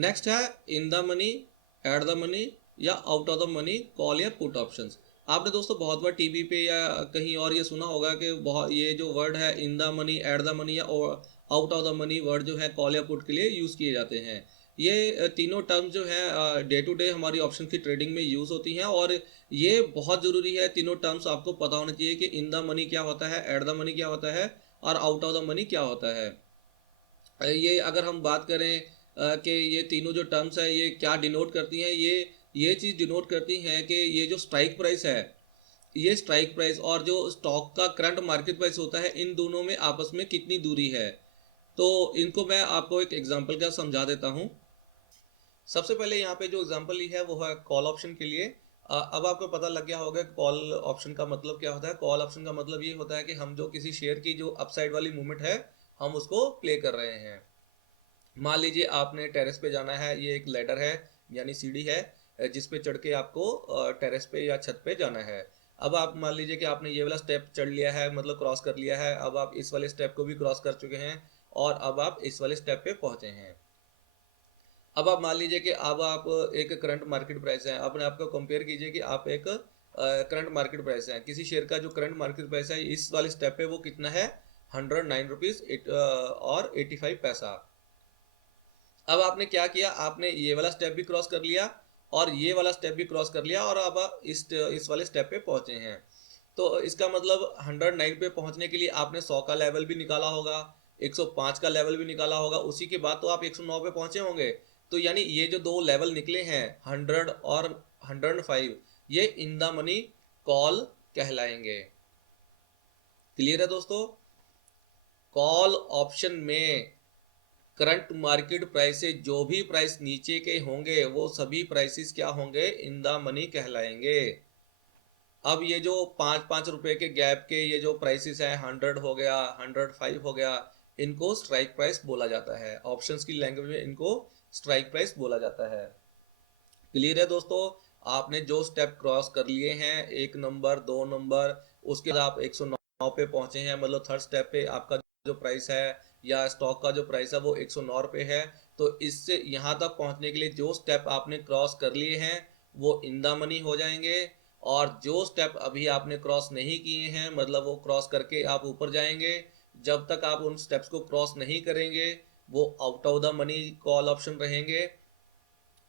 Next है in the money, at the money या out of the money call या put options. आपने दोस्तों बहुत बार टीवी पे या कहीं और ये सुना होगा कि बहुत ये जो वर्ड है in the money, at the money या out of the money word जो है कॉल या पुट के लिए यूज़ किए जाते हैं। ये तीनों टर्म जो है डे टू डे हमारी ऑप्शन की ट्रेडिंग में यूज़ होती हैं, और ये बहुत ज़रूरी है, तीनों टर्म्स आपको पता होना चाहिए कि इन द मनी क्या होता है, एट द मनी क्या होता है और आउट ऑफ द मनी क्या होता है। ये अगर हम बात करें कि ये तीनों जो टर्म्स है ये क्या डिनोट करती हैं, ये चीज़ डिनोट करती हैं कि ये जो स्ट्राइक प्राइस है, ये स्ट्राइक प्राइस और जो स्टॉक का करंट मार्केट प्राइस होता है, इन दोनों में आपस में कितनी दूरी है। तो इनको मैं आपको एक एग्जांपल का समझा देता हूँ। सबसे पहले यहाँ पे जो एग्जांपल ली है वो है कॉल ऑप्शन के लिए। अब आपको पता लग गया होगा कि कॉल ऑप्शन का मतलब क्या होता है। कॉल ऑप्शन का मतलब ये होता है कि हम जो किसी शेयर की जो अपसाइड वाली मूवमेंट है, हम उसको प्ले कर रहे हैं। मान लीजिए आपने टेरेस पे जाना है, ये एक लैडर है यानी सीढ़ी है, जिस पे चढ़ के आपको टेरेस पे या छत पे जाना है। अब आप मान लीजिए कि आपने ये वाला स्टेप चढ़ लिया है, मतलब क्रॉस कर लिया है। अब आप इस वाले स्टेप को भी क्रॉस कर चुके हैं और अब आप इस वाले स्टेप पे पहुंचे हैं। अब आप मान लीजिए कि अब आप एक करंट मार्केट प्राइस है, अपने आप को कंपेयर कीजिए कि आप एक करंट मार्केट प्राइस है, किसी शेयर का जो करंट मार्केट प्राइस है इस वाले स्टेप पे वो कितना है, 109 रुपीज़ और 85 पैसा। अब आपने क्या किया, आपने ये वाला स्टेप भी क्रॉस कर लिया और ये वाला स्टेप भी क्रॉस कर लिया और अब आप इस वाले स्टेप पे पहुंचे हैं। तो इसका मतलब 109 पे पहुंचने के लिए आपने 100 का लेवल भी निकाला होगा, 105 का लेवल भी निकाला होगा, उसी के बाद तो आप 109 पे पहुंचे होंगे। तो यानी ये जो दो लेवल निकले हैं 100 और 105, ये इन द मनी कॉल कहलाएंगे। क्लियर है दोस्तों। कॉल ऑप्शन में करंट मार्केट प्राइस से जो भी प्राइस नीचे के होंगे वो सभी प्राइसेस क्या होंगे, इन द मनी कहलाएंगे। अब ये जो 5-5 रुपए के गैप के ये जो प्राइसेस है, 100 हो गया, 105 हो गया, इनको स्ट्राइक प्राइस बोला जाता है। ऑप्शंस की लैंग्वेज में इनको स्ट्राइक प्राइस बोला जाता है। क्लियर है दोस्तों। आपने जो स्टेप क्रॉस कर लिए हैं, 1 नंबर 2 नंबर, उसके बाद आप 109 पे पहुंचे हैं, मतलब थर्ड स्टेप पे आपका जो प्राइस है या स्टॉक का जो प्राइस है वो 109 रुपये है। तो इससे यहाँ तक पहुंचने के लिए जो स्टेप आपने क्रॉस कर लिए हैं वो इन द मनी हो जाएंगे, और जो स्टेप अभी आपने क्रॉस नहीं किए हैं, मतलब वो क्रॉस करके आप ऊपर जाएंगे, जब तक आप उन स्टेप्स को क्रॉस नहीं करेंगे वो out of the money call option रहेंगे।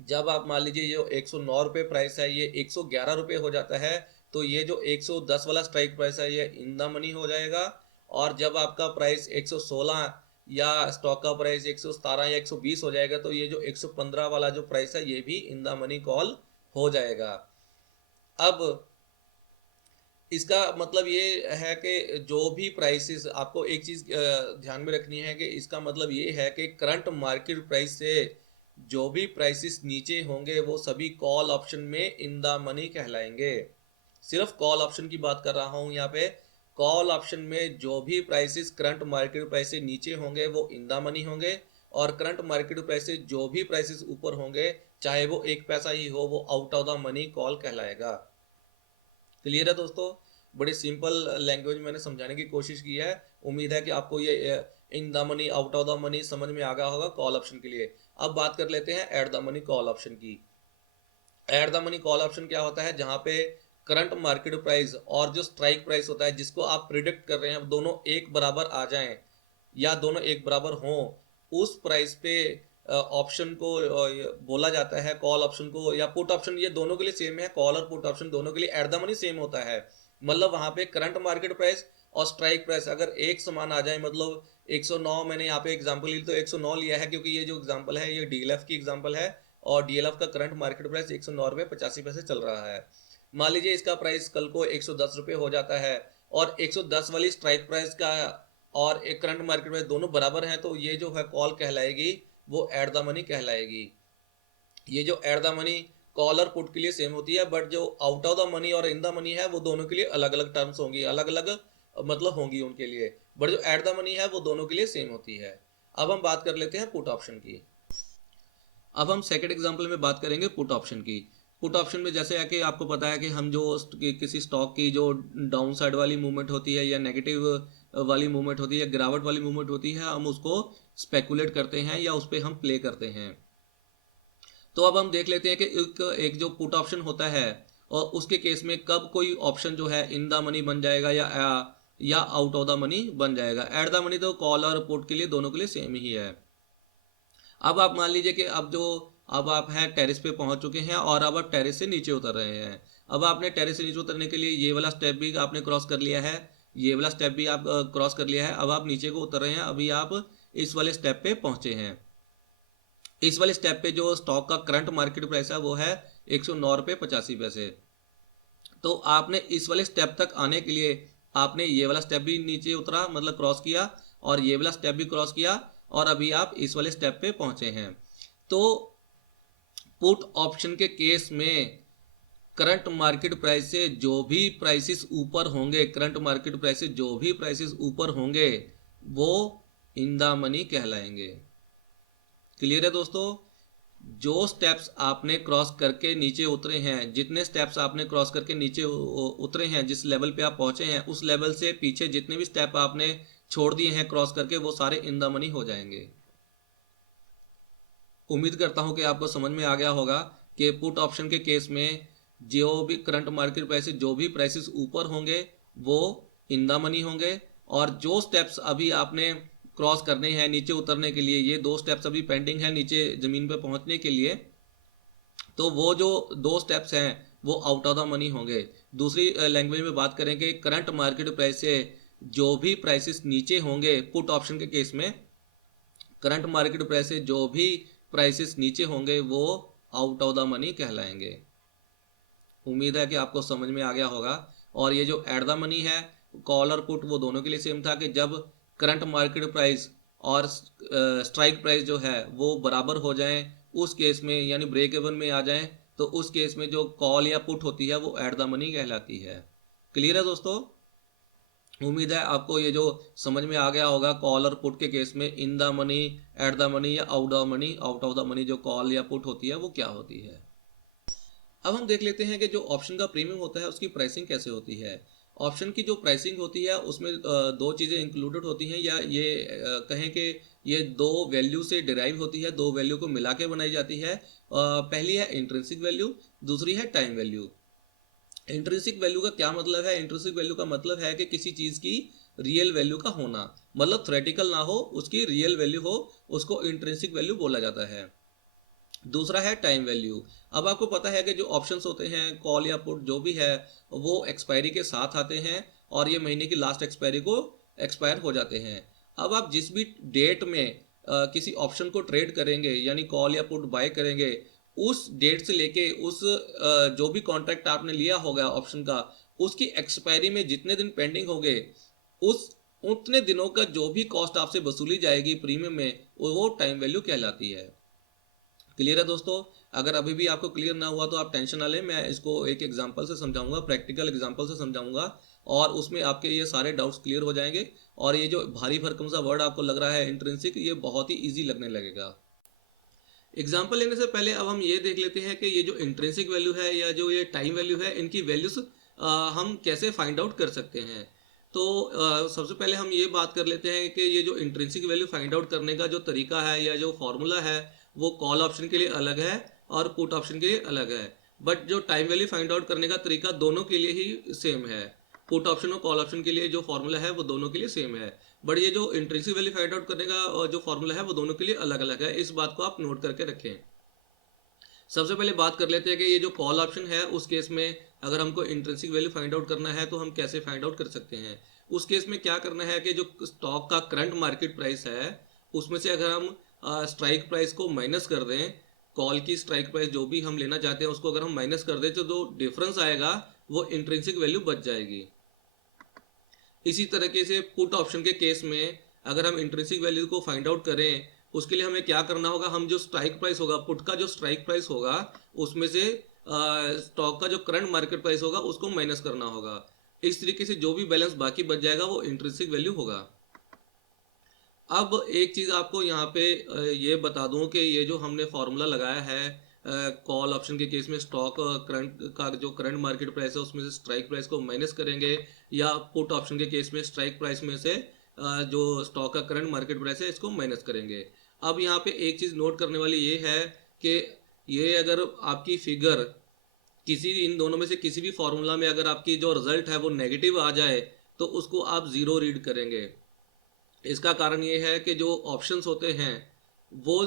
जब आप मान लीजिए ये 109 रुपये प्राइस है, ये 111 रुपये हो जाता है, तो ये जो 110 वाला स्ट्राइक प्राइस है ये इन द मनी हो जाएगा। और जब आपका प्राइस 116 या स्टॉक का प्राइस 117 या 120 हो जाएगा, तो ये जो 115 वाला जो प्राइस है ये भी इन द मनी कॉल हो जाएगा। अब इसका मतलब ये है कि जो भी प्राइसेस, आपको एक चीज़ ध्यान में रखनी है कि इसका मतलब ये है कि करंट मार्केट प्राइस से जो भी प्राइसेस नीचे होंगे वो सभी कॉल ऑप्शन में इन द मनी कहलाएंगे। सिर्फ कॉल ऑप्शन की बात कर रहा हूँ यहाँ पे। कॉल ऑप्शन में जो भी प्राइसेस करंट मार्केट प्राइस से नीचे होंगे वो इन द मनी होंगे, और करंट मार्केट प्राइस से जो भी प्राइसेस ऊपर होंगे, चाहे वो 1 पैसा ही हो, वो out of the money call कहलाएगा। क्लियर है दोस्तों। बड़ी सिंपल लैंग्वेज मैंने समझाने की कोशिश की है। उम्मीद है कि आपको ये in the money out of the money समझ में आ गया होगा कॉल ऑप्शन के लिए। अब बात कर लेते हैं at the money call option की। At the money call option क्या होता है, जहां पे करंट मार्केट प्राइस और जो स्ट्राइक प्राइस होता है जिसको आप प्रिडिक्ट कर रहे हैं दोनों एक बराबर आ जाएं या दोनों एक बराबर हों, उस प्राइस पे ऑप्शन को बोला जाता है कॉल ऑप्शन को, या पुट ऑप्शन, ये दोनों के लिए सेम है। कॉल और पुट ऑप्शन दोनों के लिए एट द मनी सेम होता है। मतलब वहां पे करंट मार्केट प्राइस और स्ट्राइक प्राइस अगर एक समान आ जाए, मतलब 109, मैंने यहाँ पे एग्जांपल ली तो 109 लिया है क्योंकि ये जो एग्जांपल है ये डीएलएफ की एग्जांपल है, और डीएलएफ का करंट मार्केट प्राइस 109 रुपये 85 पैसे चल रहा है। मान लीजिए इसका प्राइस कल को 110 रुपये हो जाता है, और 110 वाली स्ट्राइक प्राइस का और एक करंट मार्केट प्राइस दोनों बराबर हैं, तो ये जो है कॉल कहलाएगी वो एट द मनी कहलाएगी। ये जो एट द मनी कॉल और पुट के लिए सेम होती है, बट जो आउट ऑफ द मनी और इन द मनी है वो दोनों के लिए अलग अलग टर्म्स होंगी, अलग अलग मतलब होंगी उनके लिए। बट जो एट द मनी है वो दोनों के लिए सेम होती है। अब हम बात कर लेते हैं पुट ऑप्शन की। अब हम सेकंड एग्जांपल में बात करेंगे पुट ऑप्शन की। पुट ऑप्शन में जैसे है कि आपको पता है कि हम जो किसी स्टॉक की जो डाउन साइड वाली मूवमेंट होती है या नेगेटिव वाली मूवमेंट होती है या गिरावट वाली मूवमेंट होती है, हम उसको स्पेकुलेट करते हैं या उस पर हम प्ले करते हैं। तो अब हम देख लेते हैं कि एक जो पुट ऑप्शन होता है और उसके केस में कब कोई ऑप्शन जो है इन द मनी बन जाएगा या आउट ऑफ द मनी बन जाएगा। एट द मनी तो कॉल और पुट के लिए दोनों के लिए सेम ही है। अब आप मान लीजिए कि अब आप हैं टेरेस पे पहुंच चुके हैं और अब आप टेरेस से नीचे उतर रहे हैं। अब आपने टेरेस से नीचे उतरने के लिए ये वाला स्टेप भी आपने क्रॉस कर लिया है, ये वाला स्टेप भी आप क्रॉस कर लिया है। अब आप नीचे को उतर रहे हैं, अभी आप इस वाले स्टेप पे पहुंचे हैं। इस वाले स्टेप पे जो स्टॉक का करंट मार्केट प्राइस है वो है 109 रुपये 85 पैसे। तो आपने इस वाले स्टेप तक आने के लिए आपने ये वाला स्टेप भी नीचे उतरा, मतलब क्रॉस किया, और ये वाला स्टेप भी क्रॉस किया, और अभी आप इस वाले स्टेप पे पहुंचे हैं। तो पुट ऑप्शन के केस में करंट मार्केट प्राइस से जो भी प्राइसेस ऊपर होंगे, करंट मार्केट प्राइस से जो भी प्राइसेस ऊपर होंगे वो इन द मनी कहलाएंगे। क्लियर है दोस्तों? जो स्टेप्स आपने क्रॉस करके नीचे उतरे हैं, जितने स्टेप्स आपने क्रॉस करके नीचे उतरे हैं, जिस लेवल पे आप पहुंचे हैं, उस लेवल से पीछे जितने भी स्टेप आपने छोड़ दिए हैं क्रॉस करके, वो सारे इन द मनी हो जाएंगे। उम्मीद करता हूं कि आपको समझ में आ गया होगा कि पुट ऑप्शन के केस में जो भी करंट मार्केट प्राइस जो भी प्राइसेस ऊपर होंगे वो इन द मनी होंगे, और जो स्टेप्स अभी आपने क्रॉस करने हैं नीचे उतरने के लिए, ये 2 स्टेप्स अभी पेंडिंग है नीचे ज़मीन पे पहुंचने के लिए, तो वो जो 2 स्टेप्स हैं वो आउट ऑफ द मनी होंगे। दूसरी लैंग्वेज में बात करें कि करंट मार्केट प्राइस से जो भी प्राइसेस नीचे होंगे पुट ऑप्शन के केस में, करंट मार्केट प्राइस से जो भी प्राइसेस नीचे होंगे वो आउट ऑफ द मनी कहलाएंगे। उम्मीद है कि आपको समझ में आ गया होगा। और ये जो एट द मनी है, कॉल और पुट, वो दोनों के लिए सेम था कि जब करंट मार्केट प्राइस और स्ट्राइक प्राइस जो है वो बराबर हो जाएं, उस केस में यानी ब्रेक इवन में आ जाएं, तो उस केस में जो कॉल या पुट होती है वो एट द मनी कहलाती है। क्लियर है दोस्तों? उम्मीद है आपको ये जो समझ में आ गया होगा कॉल और पुट के केस में in the money, at the money या out of money, out of the money जो कॉल या पुट होती है वो क्या होती है। अब हम देख लेते हैं कि जो ऑप्शन का प्रीमियम होता है उसकी प्राइसिंग कैसे होती है। ऑप्शन की जो प्राइसिंग होती है उसमें 2 चीज़ें इंक्लूडेड होती हैं, या ये कहें कि ये 2 वैल्यू से डिराइव होती है, 2 वैल्यू को मिला के बनाई जाती है। पहली है इंट्रिंसिक वैल्यू, दूसरी है टाइम वैल्यू। इंट्रिंसिक वैल्यू का क्या मतलब है? इंट्रिंसिक वैल्यू का मतलब है कि किसी चीज़ की रियल वैल्यू का होना, मतलब थ्योरेटिकल ना हो, उसकी रियल वैल्यू हो, उसको इंट्रिंसिक वैल्यू बोला जाता है। दूसरा है टाइम वैल्यू। अब आपको पता है कि जो ऑप्शंस होते हैं, कॉल या पुट जो भी है, वो एक्सपायरी के साथ आते हैं और ये महीने की लास्ट एक्सपायरी को एक्सपायर हो जाते हैं। अब आप जिस भी डेट में किसी ऑप्शन को ट्रेड करेंगे, यानी कॉल या पुट बाय करेंगे, उस डेट से लेके उस जो भी कॉन्ट्रैक्ट आपने लिया होगा ऑप्शन का, उसकी एक्सपायरी में जितने दिन पेंडिंग होंगे, उस उतने दिनों का जो भी कॉस्ट आपसे वसूली जाएगी प्रीमियम में, वो टाइम वैल्यू कहलाती है। क्लियर है दोस्तों? अगर अभी भी आपको क्लियर ना हुआ तो आप टेंशन ना लें, मैं इसको एक एग्जांपल से समझाऊंगा, प्रैक्टिकल एग्जांपल से समझाऊंगा, और उसमें आपके ये सारे डाउट्स क्लियर हो जाएंगे। और ये जो भारी भरकम सा वर्ड आपको लग रहा है इंट्रिंसिक, ये बहुत ही ईजी लगने लगेगा। एग्जाम्पल लेने से पहले अब हम ये देख लेते हैं कि ये जो इंट्रिंसिक वैल्यू है या जो ये टाइम वैल्यू है, इनकी वैल्यूज हम कैसे फाइंड आउट कर सकते हैं। तो सबसे पहले हम ये बात कर लेते हैं कि ये जो इंट्रिंसिक वैल्यू फाइंड आउट करने का जो तरीका है या जो फॉर्मूला है वो कॉल ऑप्शन के लिए अलग है और पुट ऑप्शन के लिए अलग है। बट जो टाइम वैल्यू फाइंड आउट करने का तरीका दोनों के लिए ही सेम है। पुट ऑप्शन और कॉल ऑप्शन के लिए जो फॉर्मूला है वो दोनों के लिए सेम है, बट ये जो इंट्रिंसिक वैल्यू फाइंड आउट करने का जो फॉर्मूला है वो दोनों के लिए अलग अलग है। इस बात को आप नोट करके रखें। सबसे पहले बात कर लेते हैं कि ये जो कॉल ऑप्शन है उस केस में अगर हमको इंट्रिंसिक वैल्यू फाइंड आउट करना है तो हम कैसे फाइंड आउट कर सकते हैं। उस केस में क्या करना है कि जो स्टॉक का करंट मार्केट प्राइस है उसमें से अगर हम स्ट्राइक प्राइस को माइनस कर दें, कॉल की स्ट्राइक प्राइस जो भी हम लेना चाहते हैं उसको अगर हम माइनस कर दें तो जो डिफरेंस आएगा वो इंट्रिंसिक वैल्यू बच जाएगी। इसी तरीके से पुट ऑप्शन के केस में अगर हम इंट्रिंसिक वैल्यू को फाइंड आउट करें, उसके लिए हमें क्या करना होगा, हम जो स्ट्राइक प्राइस होगा, पुट का जो स्ट्राइक प्राइस होगा उसमें से स्टॉक का जो करंट मार्केट प्राइस होगा उसको माइनस करना होगा। इस तरीके से जो भी बैलेंस बाकी बच जाएगा वो इंट्रिंसिक वैल्यू होगा। अब एक चीज़ आपको यहाँ पे ये बता दूं कि ये जो हमने फॉर्मूला लगाया है कॉल ऑप्शन के केस में, स्टॉक करंट का जो करंट मार्केट प्राइस है उसमें से स्ट्राइक प्राइस को माइनस करेंगे, या पुट ऑप्शन के केस में स्ट्राइक प्राइस में से जो स्टॉक का करंट मार्केट प्राइस है इसको माइनस करेंगे। अब यहाँ पे एक चीज़ नोट करने वाली ये है कि ये अगर आपकी फिगर किसी इन दोनों में से किसी भी फॉर्मूला में अगर आपकी जो रिजल्ट है वो नेगेटिव आ जाए तो उसको आप ज़ीरो रीड करेंगे। इसका कारण ये है कि जो ऑप्शंस होते हैं वो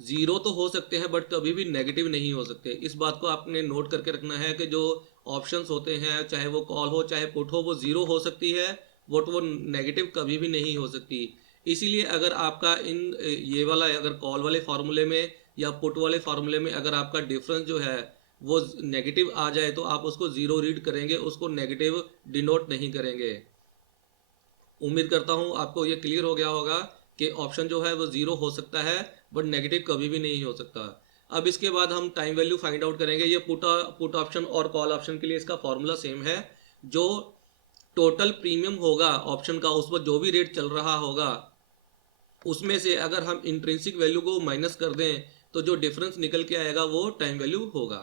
ज़ीरो तो हो सकते हैं बट कभी भी नेगेटिव नहीं हो सकते। इस बात को आपने नोट करके रखना है कि जो ऑप्शंस होते हैं चाहे वो कॉल हो चाहे पुट हो वो ज़ीरो हो सकती है, बट वो नेगेटिव कभी भी नहीं हो सकती। इसीलिए अगर आपका इन ये वाला अगर कॉल वाले फार्मूले में या पुट वाले फार्मूले में अगर आपका डिफरेंस जो है वो नेगेटिव आ जाए तो आप उसको ज़ीरो रीड करेंगे, उसको नेगेटिव डिनोट नहीं करेंगे। उम्मीद करता हूँ आपको ये क्लियर हो गया होगा कि ऑप्शन जो है वो ज़ीरो हो सकता है बट नेगेटिव कभी भी नहीं हो सकता। अब इसके बाद हम टाइम वैल्यू फाइंड आउट करेंगे। ये पुट ऑप्शन और कॉल ऑप्शन के लिए इसका फॉर्मूला सेम है। जो टोटल प्रीमियम होगा ऑप्शन का, उस पर जो भी रेट चल रहा होगा उसमें से अगर हम इंट्रिंसिक वैल्यू को माइनस कर दें तो जो डिफरेंस निकल के आएगा वो टाइम वैल्यू होगा।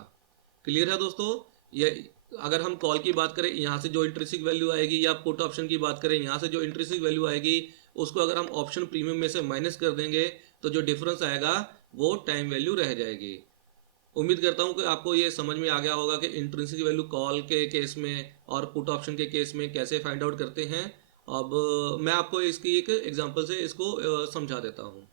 क्लियर है दोस्तों? ये अगर हम कॉल की बात करें यहाँ से जो इंट्रिंसिक वैल्यू आएगी या पुट ऑप्शन की बात करें यहाँ से जो इंट्रिंसिक वैल्यू आएगी उसको अगर हम ऑप्शन प्रीमियम में से माइनस कर देंगे तो जो डिफरेंस आएगा वो टाइम वैल्यू रह जाएगी। उम्मीद करता हूँ कि आपको ये समझ में आ गया होगा कि इंट्रिंसिक वैल्यू कॉल के केस में और पुट ऑप्शन के केस में कैसे फाइंड आउट करते हैं। अब मैं आपको इसकी एक एग्जांपल से इसको समझा देता हूँ।